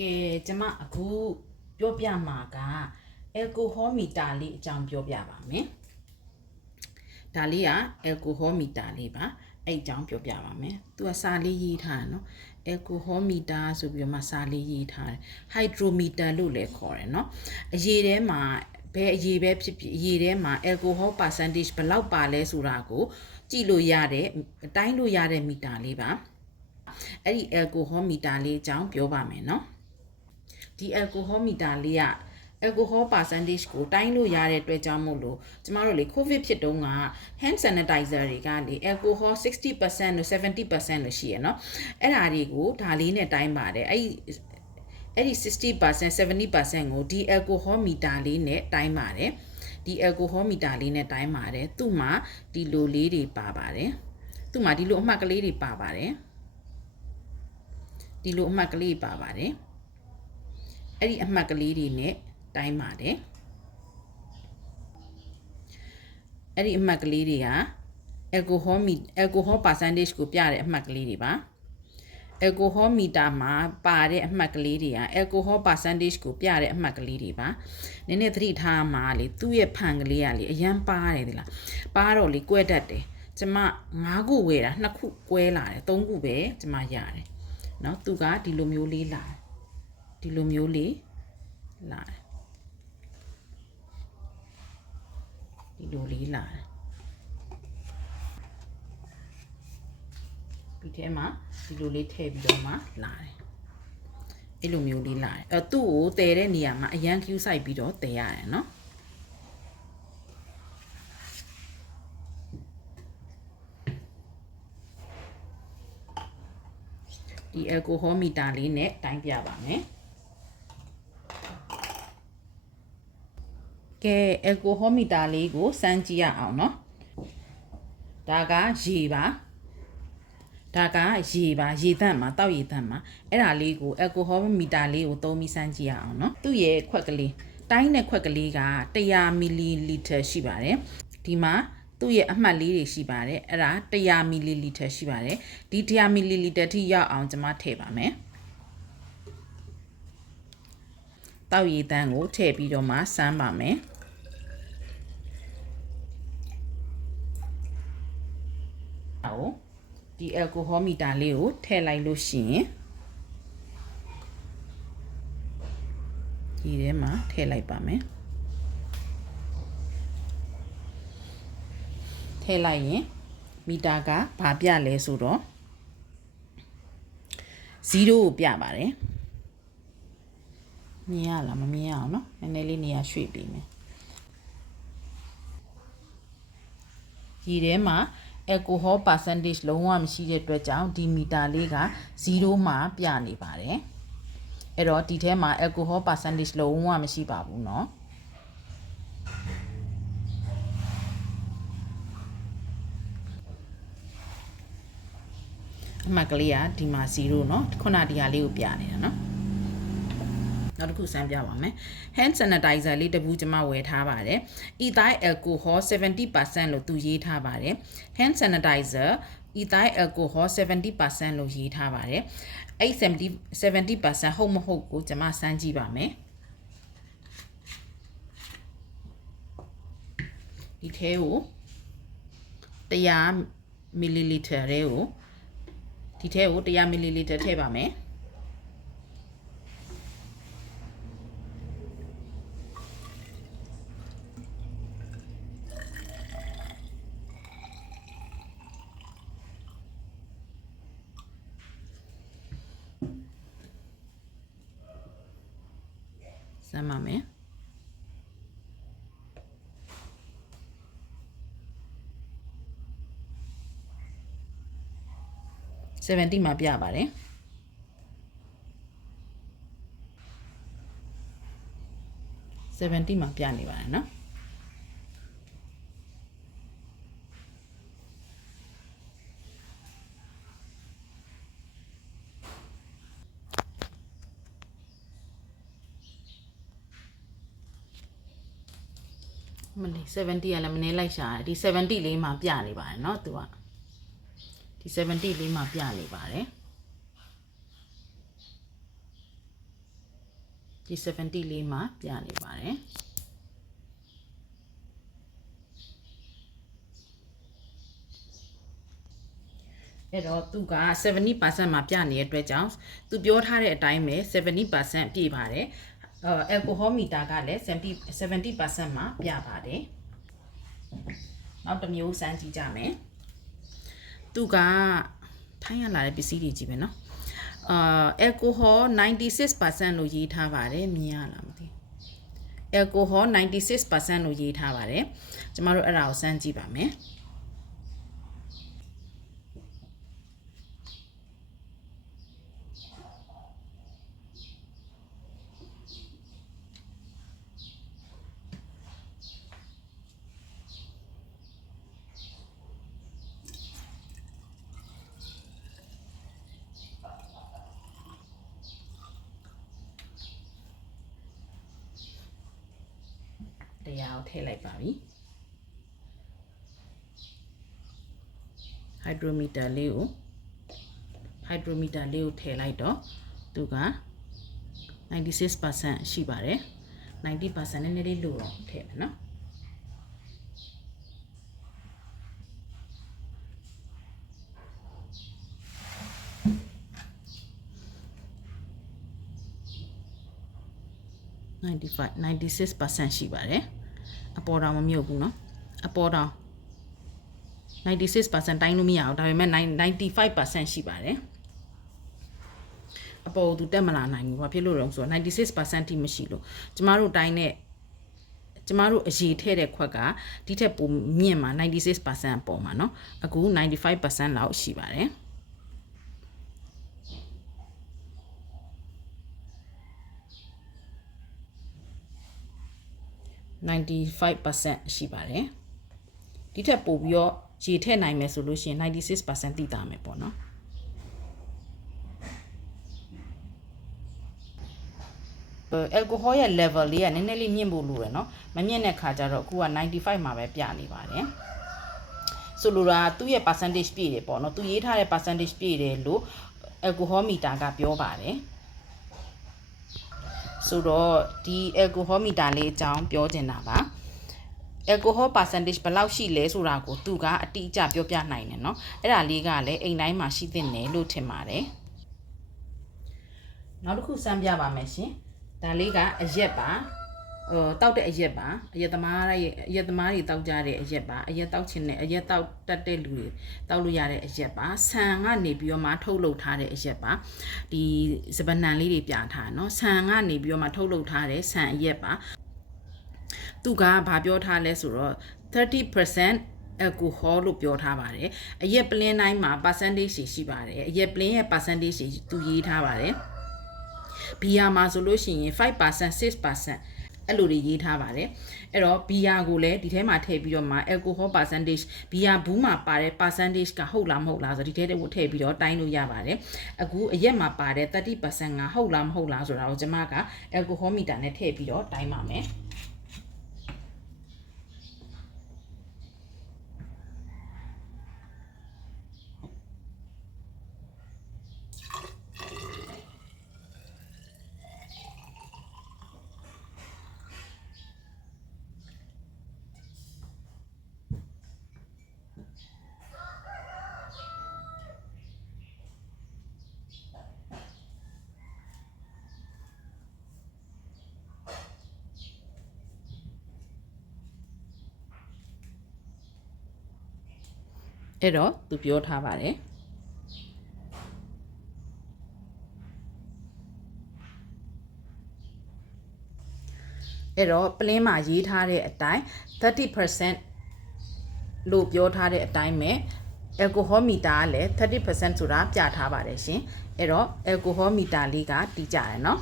ကဲကျမအခုပြောပြမှာကအယ်ကိုဟောမီတာလေးအကြောင်းပြောပြပါမယ်ဒါလေးကအယ်ကိုဟောမီတာလေးပါအဲ့အကြောင်းပြောပြပါမယ်သူကစာလေးရေးထားတယ်နော်အယ်ကိုဟောမီတာဆိုပြီးတော့မှစာလေးရေးထားတယ်ဟိုက်ဒရိုမီတာလို့လည်းခေါ်တယ်နော်အရေးထဲမှာဘယ်အရေးပဲဖြစ်ဖြစ်အရေးထဲမှာ alcohol percentage ဘယ်လောက်ပါလဲဆိုတာကိုကြည့်လို့ရတဲ့တိုင်းလို့ရတဲ့မီတာလေးပါအဲ့ဒီ alcohol မီတာလေးအကြောင်းပြောပါမယ်နော် ဒီ alcohol meter လေးက alcohol percentage ကိုတိုင်းလို့ရတဲ့အတွက်ကြောင့်မို့လို့ကျမတို့လေ covid ဖြစ်တုန်းက hand sanitizer တွေကလေ alcohol 60%လို့70%လို့ရှိရနော်အဲ့ဒါတွေကိုဒါလေးနဲ့တိုင်းပါတယ်အဲ့အဲ့ဒီ60% 70%ကိုဒီ alcohol meter လေးနဲ့တိုင်းပါတယ်ဒီ alcohol meter လေးနဲ့တိုင်းပါတယ်သူ့မှာဒီလိုလေးတွေပါပါတယ်သူ့မှာဒီလိုအမှတ်ကလေးတွေပါပါတယ်ဒီလိုအမှတ်ကလေးပါပါတယ် အဲ့ဒီအမှတ်ကလေးတွေနဲ့တိုင်းပါတယ်အဲ့ဒီအမှတ်ကလေးတွေက alcohol meter alcohol percentage ကိုပြတဲ့အမှတ်ကလေးတွေပါ alcohol meter မှာပါတဲ့အမှတ်ကလေးတွေက alcohol percentage ကိုပြတဲ့အမှတ်ကလေးတွေပါနည်းနည်းသတိထားမှာလေသူ့ရဲ့ဖန်ကလေးကလေအရန်ပါတယ်ဒီလားပါတော့လေကွဲတတ်တယ်ကျမ၅ခုဝယ်တာ2ခုကွဲလာတယ်3ခုပဲကျမရတယ်เนาะသူကဒီလိုမျိုးလေးလာတယ် ဒီလိုမျိုးလေးလာတယ်ဒီလိုလေးလာတယ်ပြီးထဲမှာဒီလိုလေးထည့်ပြီးတော့မှလာတယ်အဲ့လိုမျိုးလေးလာတယ်အဲသူ့ကိုတဲတဲ့နေရာမှာအရန် queue ဆိုင်ပြီးတော့တဲရတယ်နော်ဒီအယ်ကိုဟောမီတာလေးနဲ့တိုင်းပြပါမယ်။ ကဲ alcohol meter လေးကိုစမ်းကြည့်ရအောင်เนาะဒါကရေပါဒါကရေပါရေသန့်မှာတောက်ရေသန့်မှာအဲ့ဒါလေးကို alcohol meter လေးကိုသုံးပြီးစမ်းကြည့်ရအောင်เนาะသူ့ရဲ့ခွက်ကလေးတိုင်းတဲ့ခွက်ကလေးက100 ml ရှိပါတယ်ဒီမှာသူ့ရဲ့အမှတ်လေးတွေရှိပါတယ်အဲ့ဒါ100 ml ရှိပါတယ်ဒီ100 ml ထိရောက်အောင်ကျွန်မထည့်ပါမယ်တောက်ရည်တန်းကိုထည့်ပြီးတော့မှစမ်းပါမယ်။ ဒီ alcohol meter လေးကိုထည့်လိုက်လို့ရှိရင်ဒီထဲမှာထည့်လိုက်ပါမယ်။ထည့်လိုက်ရင်မီတာကဘာပြလဲဆိုတော့0ကိုပြပါတယ်။မြင်ရလားမမြင်ရအောင်နော်နည်းနည်းလေးနေရာရွှေ့ပေးမယ်ဒီထဲမှာ alcohol percentage လုံးဝမရှိတဲ့အတွက်ကြောင့်ဒီမီတာလေးက0မှာပြနေပါတယ်အဲ့တော့ဒီထဲမှာ alcohol percentage လုံးဝမရှိပါဘူးเนาะအမှတ်ကလေးကဒီမှာ0เนาะခုနဒီဟာလေးကိုပြနေတာเนาะ နောက်တစ်ခုစမ်းပြပါမယ် hand sanitizer လေးတစ်ဘူးကျွန်မဝယ်ထားပါတယ် ethyl alcohol 70%လို့သူရေးထားပါတယ် hand sanitizer ethyl alcohol 70%လို့ရေးထားပါတယ်အဲ့70 70%ဟုတ်မဟုတ်ကိုကျွန်မစမ်းကြည့်ပါမယ်ဒီထဲကို100 ml ထဲကိုဒီထဲကို100 ml ထည့်ပါမယ် စမ်းပါမယ်70မှာပြပါတယ်70မှာပြနေပါတယ်เนาะ မလေး70ကလည်းမနေလိုက်ရှာတယ်ဒီ70လေးမှာပြနေပါတယ်เนาะသူကဒီ70လေးမှာပြနေပါတယ် ဒီ70လေးမှာပြနေပါတယ်အဲ့တော့သူက70%မှာပြနေတဲ့အတွက်ကြောင့်သူပြောထားတဲ့အတိုင်းပဲ70%ပြည့်ပါတယ် အဲအယ်ကိုဟောမီတာကလည်း70 70%မှာပြပါတယ်နောက်တစ်မျိုးစမ်းကြည့်ကြမယ်သူကထိုင်းရလာတဲ့ပစ္စည်းတွေကြီးပဲเนาะအာအယ်ကိုဟော96%လို့ရေးထားပါတယ်မြင်ရလားမသိအယ်ကိုဟော96%လို့ရေးထားပါတယ်ကျမတို့အဲ့ဒါကိုစမ်းကြည့်ပါမယ် တရားကိုထည့်လိုက်ပါပြီဟိုက်ဒရိုမီတာလေးကိုဟိုက်ဒရိုမီတာလေးကိုထည့်လိုက်တော့သူက96%ရှိပါတယ်90%နည်းနည်းလေးလိုတော့ထည့်မယ်နော်95 96%ရှိပါတယ် အပေါ်တောင်မမြုပ်ဘူးเนาะအပေါ်တောင်96%တိုင်းလို့မရအောင်ဒါပေမဲ့95%ရှိပါတယ်အပေါ်သူတက်မလာနိုင်ဘူးဘာဖြစ်လို့လဲဆိုတော့96%တိမရှိလို့ကျမတို့တိုင်းနဲ့ကျမတို့အရေးထည့်တဲ့ခွက်ကဒီထက်ပိုမြင့်မှာ96%အပေါ်မှာเนาะအခု95%လောက်ရှိပါတယ် 95%ရှိပါတယ်ဒီထက်ပိုပြီးတော့ရေထည့်နိုင်မယ်ဆိုလို့ရှိရင်96%တိတာမယ်ပေါ့နော်အယ်ကိုဟောရဲ့ level လေးကနည်းနည်းလေးမြင့်ဖို့လိုတယ်เนาะမမြင့်တဲ့ခါကျတော့အခုက95မှာပဲပြနေပါတယ်ဆိုလိုတာသူ့ရဲ့ percentage ပြည့်တယ်ပေါ့နော်သူရေးထားတဲ့ percentage ပြည့်တယ်လို့အယ်ကိုဟောမီတာကပြောပါတယ် ဆိုတော့ဒီ alcohol meter လေးအကြောင်းပြောချင်တာပါ alcohol percentage ဘယ်လောက်ရှိလဲဆိုတာကိုသူကအတိအကျပြောပြနိုင်တယ်เนาะအဲ့ဒါလေးကလည်းအိမ်တိုင်းမှာရှိသင့်တယ်လို့ထင်ပါတယ်နောက်တစ်ခုစမ်းပြပါမယ်ရှင်ဒါလေးကအရက်ပါ ဟိုတောက်တဲ့အရက်ပါအရက်သမားရဲ့အရက်သမားတွေတောက်ကြတဲ့အရက်ပါအရက်တောက်ချင်တဲ့အရက်တောက်တတ်တဲ့လူတွေတောက်လို့ရတဲ့အရက်ပါဆန်ကနေပြီးတော့မှထုတ်လုပ်ထားတဲ့အရက်ပါဒီစပနံလေးတွေပြထားเนาะဆန်ကနေပြီးတော့မှထုတ်လုပ်ထားတဲ့ဆန်အရက်ပါသူကဘာပြောထားလဲဆိုတော့30% alcohol လို့ပြောထားပါတယ်အရက်ပလင်းတိုင်းမှာ percentage ရှိပါတယ်အရက်ပလင်းရဲ့ percentage သူရေးထားပါတယ်ဘီယာမှာဆိုလို့ရှိရင်5% 6% အဲ့လိုတွေရေးထားပါတယ်အဲ့တော့ဘီယာကိုလည်းဒီထဲမှာထည့်ပြီးတော့မှ alcohol percentage ဘီယာဘူးမှာပါတဲ့ percentage ကဟုတ်လားမဟုတ်လားဆိုတော့ဒီထဲကိုထည့်ပြီးတော့တိုင်းလို့ရပါတယ်အခုအရက်မှာပါတဲ့30%ကဟုတ်လားမဟုတ်လားဆိုတာကိုကျွန်မက alcohol meter နဲ့ထည့်ပြီးတော့တိုင်းပါမယ် အဲ့တော့သူပြောထားပါတယ်အဲ့တော့ပလင်းမှာရေးထားတဲ့အတိုင်း30%လို့ပြောထားတဲ့အတိုင်းပဲ alcohol meter ကလည်း30%ဆိုတာပြထားပါတယ်ရှင်အဲ့တော့ alcohol meter လေးကတီးကြတယ်เนาะ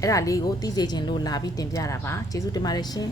အဲ့ဒါလေးကိုတီးစေခြင်းလို့လာပြီးတင်ပြတာပါကျေးဇူးတင်ပါတယ်ရှင်